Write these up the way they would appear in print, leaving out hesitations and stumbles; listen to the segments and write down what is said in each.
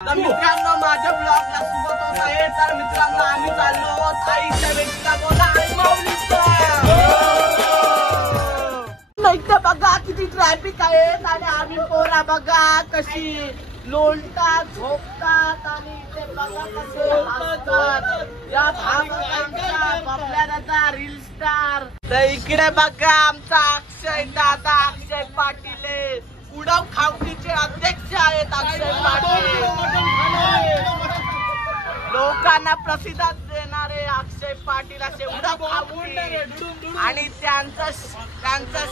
तर मित्रांनो माझ्या ब्लॉगला सुरुवात होत आहे। तर मित्रांनो आम्ही चाललो आहोत आईच्या भेटीला बोला आई माऊलीचा। इथे बघा किती ट्रॅफिक आहे आणि आम्ही पोरा बघा कशी लोळतात झोपतात आणि इथे बघा कसे हसतात। या भागात आपल्या दादा रील स्टार। तर इकडे बघा आमचा अक्षय दादा अक्षय पाटील उडव खावटीचे अध्यक्ष आहेत। अक्षय पाटील लोकांना प्रसिद्ध देणारे अक्षय पाटील असे उडव खावटी आणि त्यांचा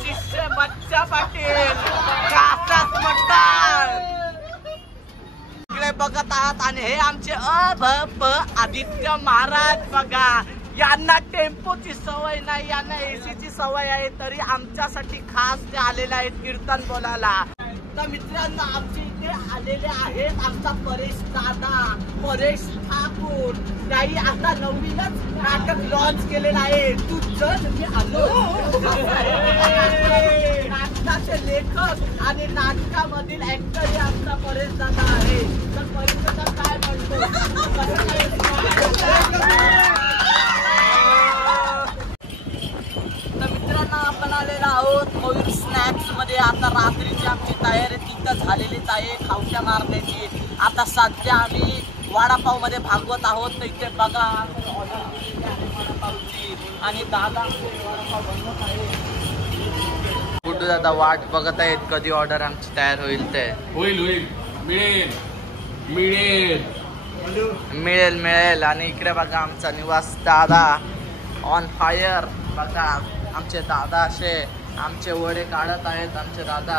शिष्य बच्चा पाटील कासाच मटार इकडे बघत आहात। आणि हे आमचे अभप आदित्य महाराज बघा यांना टेम्पोची सवय नाही, यांना एसीची सवय आहे तरी आमच्यासाठी खास ते आलेले आहेत कीर्तन बोलायला। तर मित्रांनो आमच्या इथे आलेले आहेत आमचा परेश दादा परेश ठाकूर। काही आता नवीनच नाटक लॉन्च केलेलं आहे तू चल मी आलो। नाटकाचे लेखक आणि नाटकामधील ऍक्टर हे आमचा परेश दादा आहे। तर परेश दादा काय म्हणतो आपण आलेलो आहोत मयूर स्नॅक्स मध्ये। आता रात्रीची आमची तयारी तिथं झालेलीच आहे खावट्या मारण्याची। आता सध्या आम्ही वडापाव मध्ये भागवत आहोत। तर इथे बघा वडापावची आणि दादा वडापाव बनवत आहे। कुठे दादा वाट बघत आहेत कधी ऑर्डर आमची तयार होईल ते होईल मिळेल मिळेल मिळेल मिळेल। आणि इकडे बघा आमचा निवास दादा ऑन फायर बघा आमचे दादा असे आमचे वडे काढत आहेत आमचे दादा।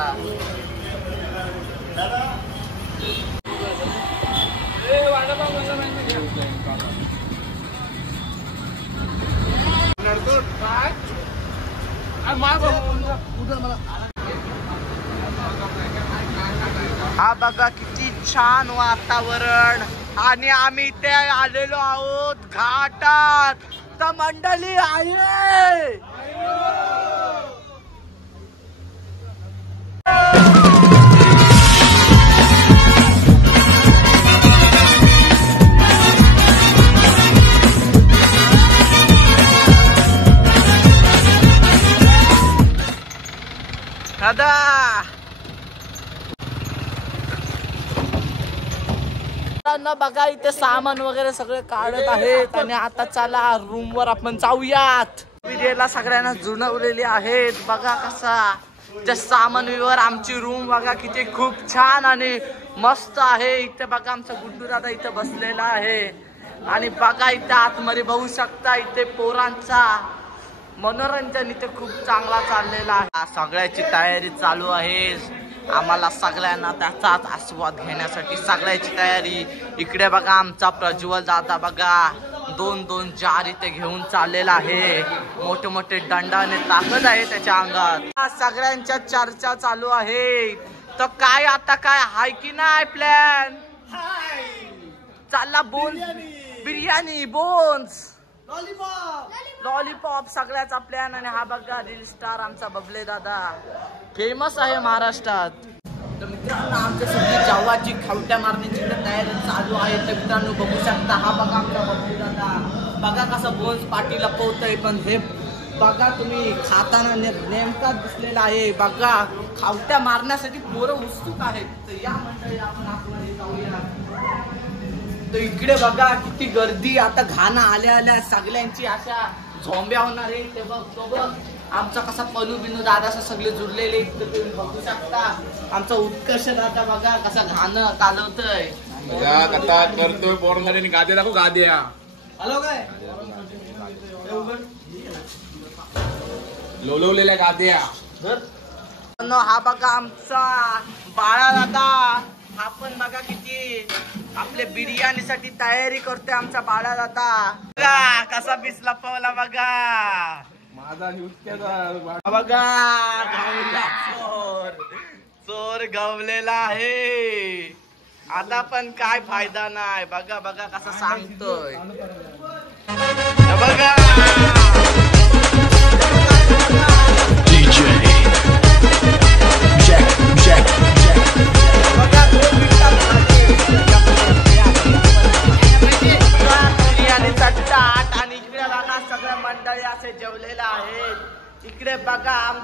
हा बघा किती छान वातावरण आणि आम्ही इथे आलेलो आहोत घाटात। तर मंडळी आहे दादा बघा इथे सामान वगैरे सगळे काढत आहेत आणि आता चला रूम वर आपण जाऊयात। विजेला सगळ्यांना जुळवलेली आहेत बघा कसा त्या सामानवर आमची रूम बघा किती खूप छान आणि मस्त आहे। इथे बघा आमचा गुड्डू दादा इथे बसलेला आहे आणि बघा इथे आतमध्ये बघू शकता इथे पोरांचा मनोरंजन इथे खूप चांगला चाललेला आहे। सगळ्याची तयारी चालू आहे आम्हाला सगळ्यांना त्याचाच आस्वाद घेण्यासाठी सगळ्याची तयारी। इकडे बघा आमचा प्रज्वल दादा बघा दोन जार इथे घेऊन चाललेला आहे। मोठे मोठे दंडाने ताकद आहे त्याच्या अंगात। सगळ्यांच्या चर्चा चालू आहे तर काय आता काय हाय की नाही प्लॅन चालला बोल बिर्याणी बोन्स लॉलीपॉप सगळ्याचा प्लॅन। आणि हा बघा रील स्टार आमचा बबले दादा फेमस आहे महाराष्ट्रात। तर मित्रांनो आमच्या सगळी जव्हाची खावट्या मारण्याची तयारी चालू आहे। तर मित्रांनो बघू शकता हा बघा आमचा बबले दादा बघा कसं बोन्स पाठी लपवतय पण हे बघा तुम्ही खाताना नेमका दिसलेला आहे। बघा खावट्या मारण्यासाठी पोरं उत्सुक आहेत। तर या मंडळी आपण आतमध्ये जाऊया। तर इकडे बघा किती गर्दी आता घाणं आल्या सगळ्यांची अशा झोंब्या होणार आहे। ते बघ आमचा कसा पनू बिनू दादा सगळे जुळलेले तुम्ही बघू शकता। आमचा उत्कर्ष दादा बघा कसा घाणं कालवतोय कथा करतोय पोरांसाठी गाद्या दाखव गाद्या हॅलो काय लोलवलेल्या गाद्या। हा बघा आमचा बाळा दादा आपण बघा किती आपल्या बिर्याणीसाठी तयारी करतोय आमचा बाळा दादा बघा कसा बीस लपवला बघा माझा बघा चोर गवलेला आहे आता पण काय फायदा नाही। बघा बघा कसा सांगतोय बघा DJ Jack. बघा 2 मिनिटात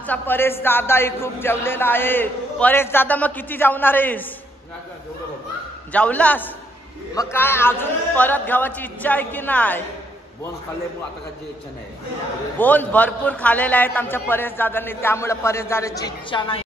आमचा परेश दादाही खूप जेवलेला आहे. परेश दादा मग किती जेवणार आहेस? जेवलास? मग काय अजून परत घ्यावाची इच्छा आहे की नाही? बोन खाल्ले मग आता काय इच्छा नाही. बोन भरपूर खाल्लेले आहेत आमच्या परेश दादांनी, त्यामुळे परेश दादाची इच्छा नाही.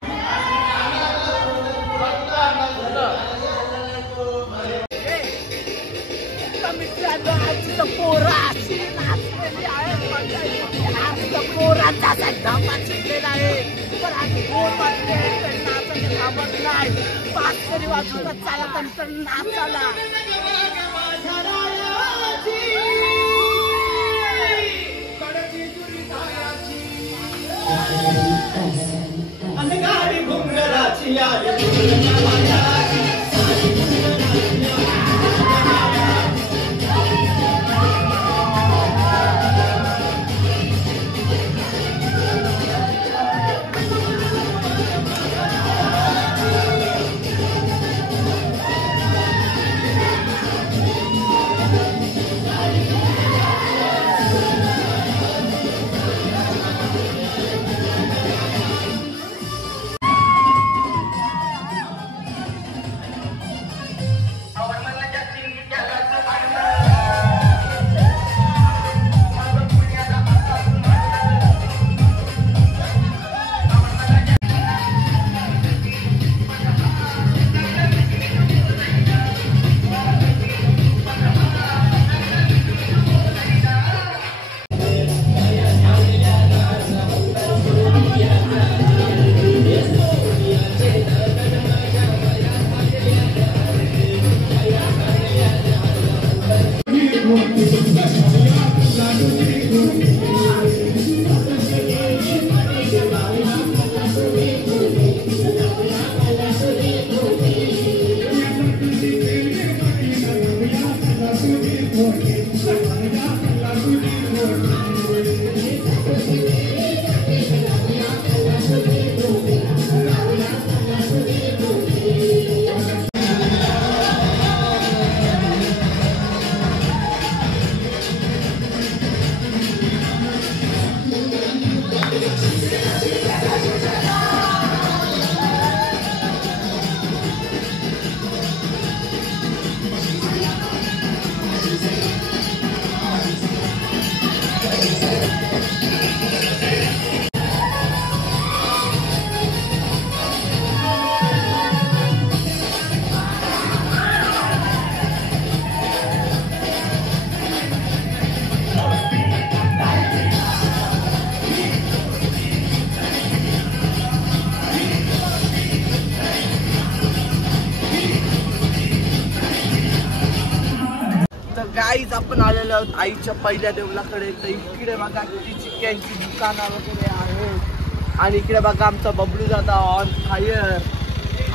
गाईज आपण आलेलो आहोत आईच्या पहिल्या देवलाकडे. तर इकडे बघा किती चिक्क्यांची दुकानं वगैरे आहेत आणि इकडे बघा आमचा बबलू दादा ऑन फायर.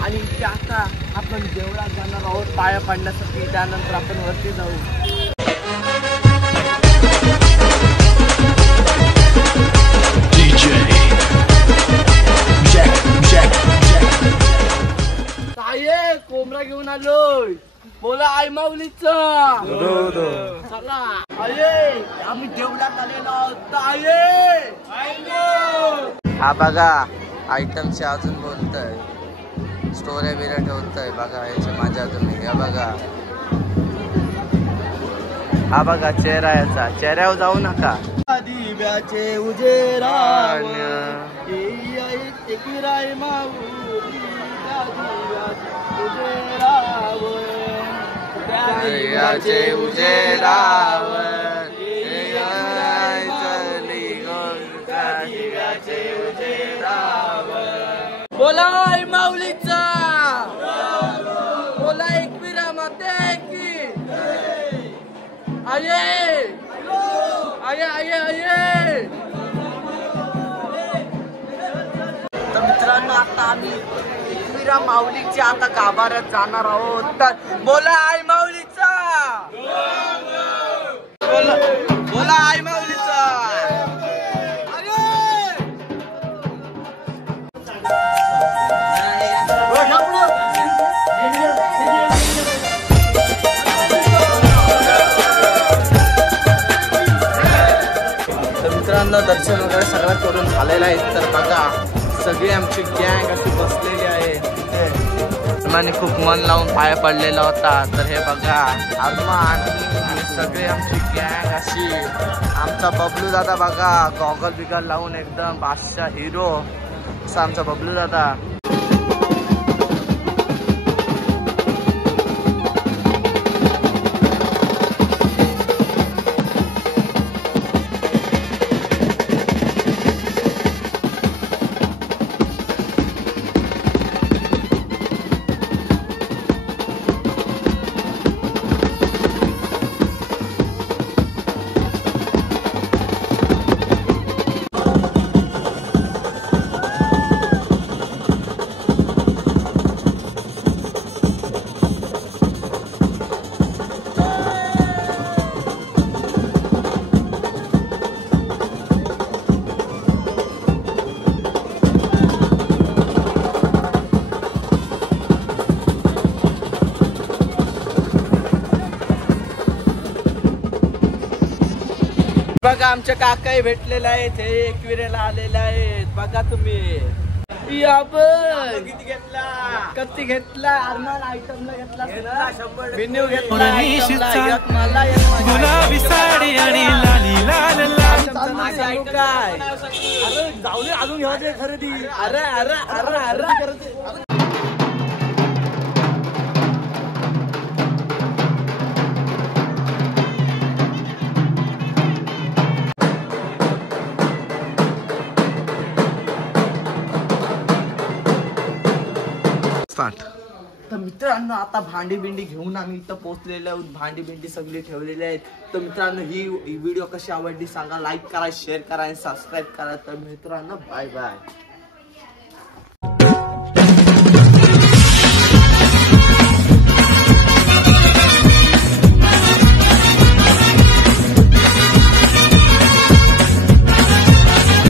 आणि इथे आता आपण देवळात जाणार आहोत पाया पाडण्यासाठी, त्यानंतर आपण वरती जाऊ. काय कोंबडा घेऊन आलोय, बोला आई माऊलीचा. चला आये, आम्ही देवळात आलेलो आहोत. हा बघा आयटमचे अजून बोलतोय, स्टोऱ्या बिऱ्या ठेवतोय बघा याच्या माझ्या तुम्ही. हे बघा, हा बघा चेहरा याचा, चेहऱ्यावर जाऊ नका. दिव्याचे उजेरा दिव्याचे उजेडावर दिव्याचे उजेडावर. बोला आई माऊलीचा, बोला एकविरा माते की. आये आये आये आये. तर मित्रांनो आता आम्ही एकविरा माऊलीच्या आता गाभाऱ्यात जाणार आहोत. तर बोला आई माऊलीचा, बोला बोला आई माऊलीचा. मित्रांनो दर्शन वगैरे सगळं करून झालेलं आहे. तर बघा सगळी आमची गँग अशी बसलेली आहे तिथे. आणि खूप मन लावून पाया पडलेला होता. तर हे बघा अरमान आणि सगळी आमची गँग अशी. आमचा बबलू दादा बघा गॉगल बिगल लावून एकदम बादशाह हिरो असा आमचा बबलू दादा. बघा आमच्या काकाही भेटलेले आहेत. हे एकविरेला आलेले आहेत. बघा तुम्ही किती घेतला किती घेतला अरमान आयटमला घेतला 100 मेन्यू घेतला मला गुलाबी साडी आणि लाली लाल लाल काय अरे जाऊ दे अजून घ्यायचे खरेदी. अरे अरे अरे अरे तर मित्रांनो आता भांडी बिंडी घेऊन आम्ही इथं पोहोचलेलो आहोत. भांडी बिंडी सगळी ठेवलेली आहेत. तर मित्रांनो ही व्हिडिओ कशी आवडली सांगा. लाईक करा, शेअर करा आणि सबस्क्राईब करा. तर मित्रांनो बाय बाय.